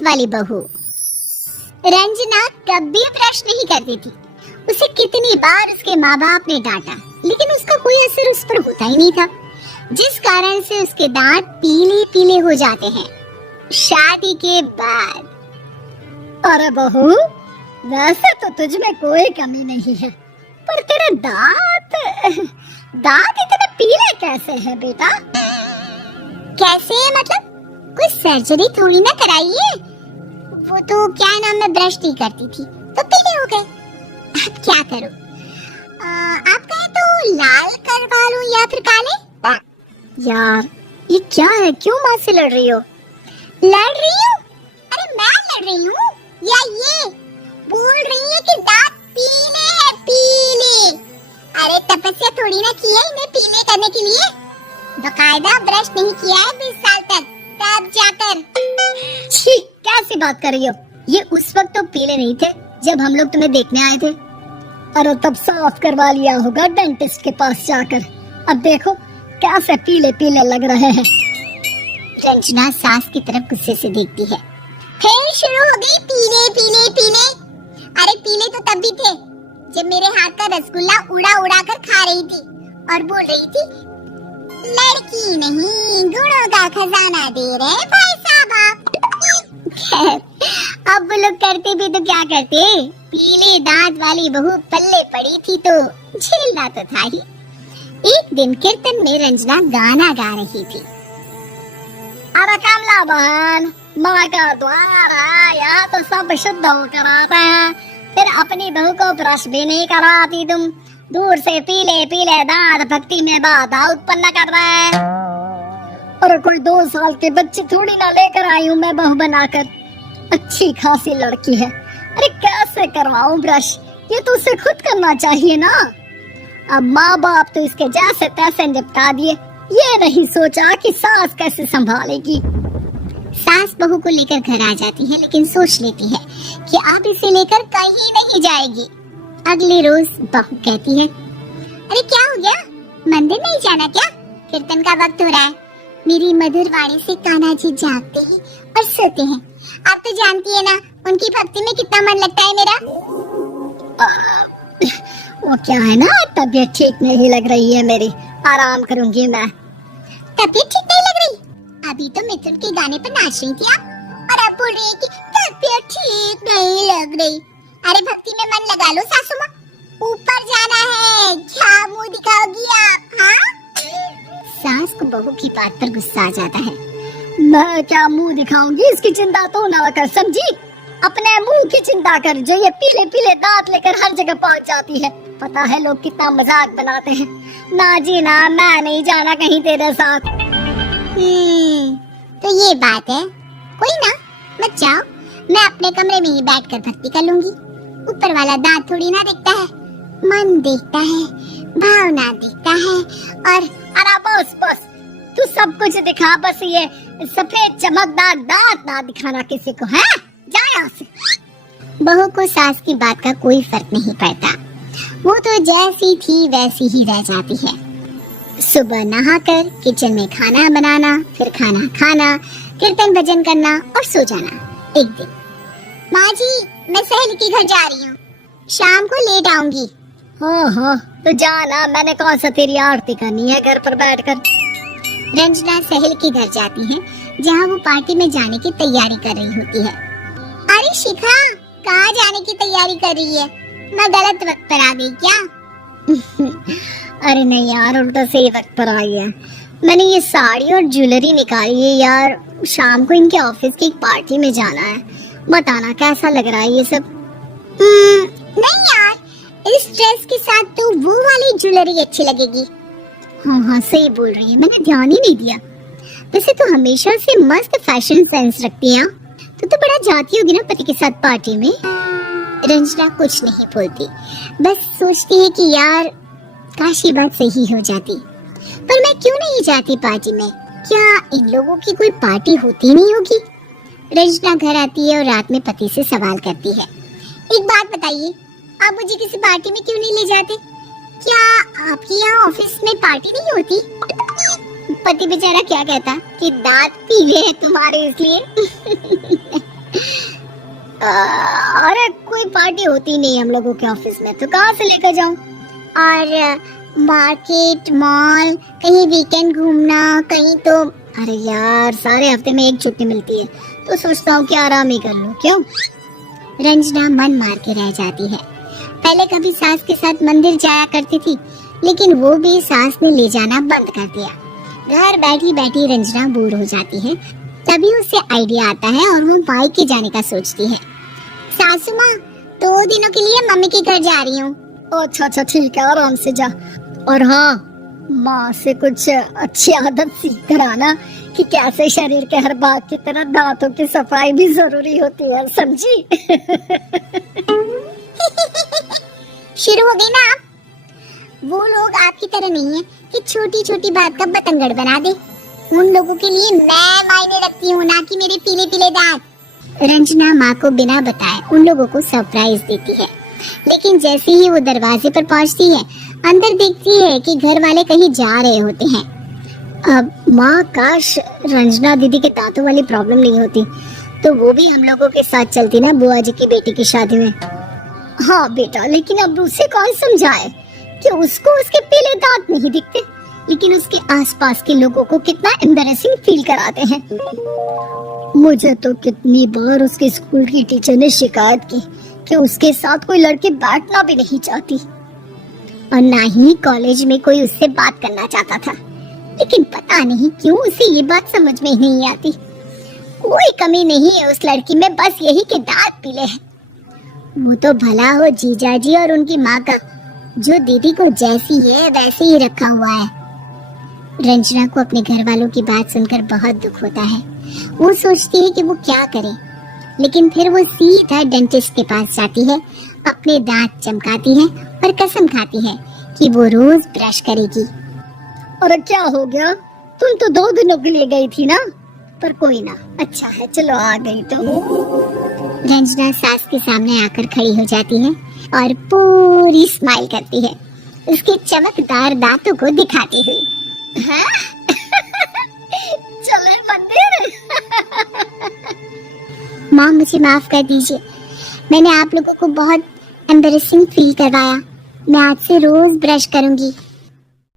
दांत वाली बहू। रंजना कभी ब्रश नहीं करती थी। उसे कितनी बार उसके माँ बाप ने डांटा, लेकिन उसका कोई असर उस पर होता ही नहीं था, जिस कारण से उसके दांत पीले पीले हो जाते हैं शादी के बाद। अरे बहू, वैसे तो तुझ में कोई कमी नहीं है, पर तेरे दांत इतने पीले कैसे हैं बेटा? कैसे मतलब? कोई सर्जरी थोड़ी ना कराई है। वो तो क्या नाम, मैं ब्रश नहीं करती थी तो पीले हो गए। अब क्या करूं? आप कहे तो लाल करवा लूं या फिर काले? यार ये क्या है, क्यों माँ से लड़ रही हो? लड़ रही हूँ? अरे मैं लड़ रही हूँ या ये बोल रही है कि दांत पीले हैं, पीले। अरे तपस्या थोड़ी ना की है इन्हें पीले करने के लिए। बकायदा ब्रश नहीं किया है 20 साल तक, तब जाकर। छी, कैसी बात कर रही हो? ये उस वक्त तो पीले नहीं थे जब हम लोग तुम्हें देखने आए थे। अरे तब साफ करवा लिया होगा डेंटिस्ट के पास जाकर। अब देखो कैसे पीले पीले लग रहे हैं। रंजना सास की तरफ गुस्से से देखती है। फिर शुरू हो गई पीले पीले पीले। अरे पीले तो तब भी थे जब मेरे हाथ का रसगुल्ला उड़ा उड़ा कर खा रही थी और बोल रही थी, लड़की नहीं गुणों का खजाना दे रहे भाई साहब आप। अब वो लोग करते भी तो क्या करते, पीले दांत वाली बहू पल्ले पड़ी थी तो झेलना तो था ही। एक दिन कीर्तन में रंजना गाना गा रही थी। अरे कमला बहन, माँ का द्वार आया तो सब शुद्ध होकर आते हैं, फिर अपनी बहू को ब्रश भी नहीं कराती तुम। दूर से पीले पीले दांत भक्ति में बाधा उत्पन्न कर रहे हैं। अरे कोई 2 साल के बच्चे थोड़ी ना लेकर आई हूँ मैं बहू बनाकर। अच्छी खासी लड़की है, अरे कैसे करवाऊं ब्रश? ये तो उसे खुद करना चाहिए ना। अब माँ बाप तो इसके जैसे तैसे निपटा दिए, ये नहीं सोचा कि सास कैसे संभालेगी। सास बहू को लेकर घर आ जाती है, लेकिन सोच लेती है कि अब इसे लेकर कहीं नहीं जाएगी। अगले रोज बहू कहती है, अरे क्या हो गया, मंदिर नहीं जाना क्या? कीर्तन का वक्त हो रहा है। मेरी मधुर वाणी से कान्हा जी जागते ही और सोते हैं। आप तो जानती है ना उनकी भक्ति में कितना मन लगता है मेरा। वो क्या है ना, तबीयत ठीक नहीं लग रही है मेरी, आराम करूंगी मैं। तबीयत ठीक नहीं लग रही? अभी तो मिथुन के गाने पर नाच रही थी आप, और अब बोल रही है कि तबीयत ठीक नहीं लग रही। अरे भक्ति में मन लगा लो सासू माँ, ऊपर जाना है, क्या मुंह दिखाओगी आप? हाँ? सास को बहू की बात पर गुस्सा आ जाता है। मैं क्या मुंह दिखाऊंगी, इसकी चिंता तो ना कर, समझी? अपने मुंह की चिंता कर, जो ये पीले पीले दांत लेकर हर जगह पहुंच जाती है। पता है लोग कितना मजाक बनाते हैं। ना जी ना, मैं नहीं जाना कहीं तेरे साथ। तो ये बात है, कोई ना, मत जाओ, मैं अपने कमरे में ही बैठकर भक्ति कर लूंगी। ऊपर वाला दांत थोड़ी ना देखता है, मन देखता है, भावना देखता है। और अरे बस बस, तू सब कुछ दिखा, बस ये सफेद चमकदार दांत ना दिखाना किसी को, है? जा यहाँ से। बहू को सास की बात का कोई फर्क नहीं पड़ता, वो तो जैसी थी वैसी ही रह जाती है। सुबह नहाकर किचन में खाना बनाना, फिर खाना खाना, कीर्तन भजन करना और सो जाना। एक दिन, माँ जी मैं सहेली के घर जा रही हूँ, शाम को लेट आऊंगी। हाँ, तो जाना, मैंने कौन सा तेरी आरती करनी है घर पर बैठकर। रंजना सहेली के घर जाती है, जहाँ वो पार्टी में जाने की तैयारी कर रही होती है। अरे शिखा, कहाँ जाने की तैयारी कर रही है? मैं गलत वक्त पर आ गई क्या? अरे नहीं यार, उल्टा सही वक्त पर आई है। मैंने ये साड़ी और ज्वेलरी निकाली है यार, शाम को इनके ऑफिस की एक पार्टी में जाना है। बताना कैसा लग रहा है ये सब? नहीं यार, इस ड्रेस के साथ तो वो वाली ज्वेलरी अच्छी लगेगी। हाँ, सही बोल रही है, मैंने ध्यान ही नहीं दिया। वैसे तो हमेशा से मस्त फैशन सेंस रखती है। तो बड़ा जाती होगी ना पति के साथ पार्टी में। रंजना कुछ नहीं बोलती, बस सोचती है कि यार काश ये बात सही हो जाती, पर मैं क्यों नहीं जाती पार्टी में? क्या इन लोगों की कोई पार्टी होती नहीं होगी? रंजना घर आती है और रात में पति से सवाल करती है, एक बात बताइए, आप मुझे किसी पार्टी में क्यों नहीं ले जाते? क्या आपके यहाँ ऑफिस में पार्टी नहीं होती? पति बेचारा क्या कहता कि दांत पीले हैं तुम्हारे इसलिए। अरे कोई पार्टी होती नहीं हम लोगों के ऑफिस में, तो कहाँ से लेकर जाऊं? और मार्केट, मॉल, कहीं वीकेंड घूमना, कहीं तो। अरे यार सारे हफ्ते में एक छुट्टी मिलती है, तो सोचता हूँ कि आराम ही कर लूं। क्यों? रंजना मन मार के रह जाती है। पहले कभी सास के साथ मंदिर जाया करती थी, लेकिन वो भी सास ने ले जाना बंद कर दिया। घर बैठी बैठी रंजना बोर हो जाती है। तभी उसे आइडिया आता है और वो मायके जाने का सोचती है। सासू माँ, 2 दिनों के लिए मम्मी के घर जा रही हूँ। अच्छा अच्छा ठीक है, आराम से जा। और हाँ, माँ से कुछ अच्छी आदत सीख कर आना कि कैसे शरीर के हर भाग की तरह दांतों की सफाई भी जरूरी होती है, समझी? शुरू हो गई ना आप? वो लोग आपकी तरह नहीं है कि छोटी छोटी बात का बतंगड़ बना दे। उन लोगों के लिए मैं मायने रखती हूँ, ना कि मेरे पीले पीले दांत। रंजना माँ को बिना बताए उन लोगों को सरप्राइज देती है, लेकिन जैसे ही वो दरवाजे पर पहुँचती है, अंदर देखती है कि घर वाले कहीं जा रहे होते हैं। अब माँ, काश रंजना दीदी के दांतों वाली प्रॉब्लम नहीं होती, तो वो भी हम लोगों के साथ चलती ना बुआ जी की बेटी की शादी में। हाँ बेटा, लेकिन अब उसे कौन समझाए कि उसको उसके पीले दांत नहीं दिखते, लेकिन उसके आसपास के लोगों को कितना एम्बैरेसिंग फील कराते हैं। मुझे तो कितनी बार उसके स्कूल की टीचर ने शिकायत की कि उसके साथ कोई लड़की बैठना भी नहीं चाहती, और ना ही कॉलेज में कोई उससे बात करना चाहता था। लेकिन पता नहीं क्यों उसे ये बात समझ में ही नहीं आती। कोई कमी नहीं है उस लड़की में, बस यही कि दांत पीले हैं। वो तो भला हो जीजा जी और उनकी माँ का, जो दीदी को जैसी है वैसे ही रखा हुआ है। रंजना को अपने घर वालों की बात सुनकर बहुत दुख होता है। वो सोचती है कि वो क्या करे, लेकिन फिर वो सीधा डेंटिस्ट के पास जाती है, अपने दांत चमकाती है और कसम खाती है कि वो रोज ब्रश करेगी। और क्या हो गया? तुम तो 2 दिनों के लिए गई थी ना, पर कोई ना, अच्छा है, चलो आ गई तो। रंजना सास के सामने आकर खड़ी हो जाती है और पूरी स्माइल करती है, उसके चमकदार दांतों को दिखाती हुई। हैं? चले मंदिर? माँ, मुझे माफ कर दीजिए, मैंने आप लोगों को बहुत एम्बैरेसिंग फील करवाया। मैं आज से रोज ब्रश करूंगी।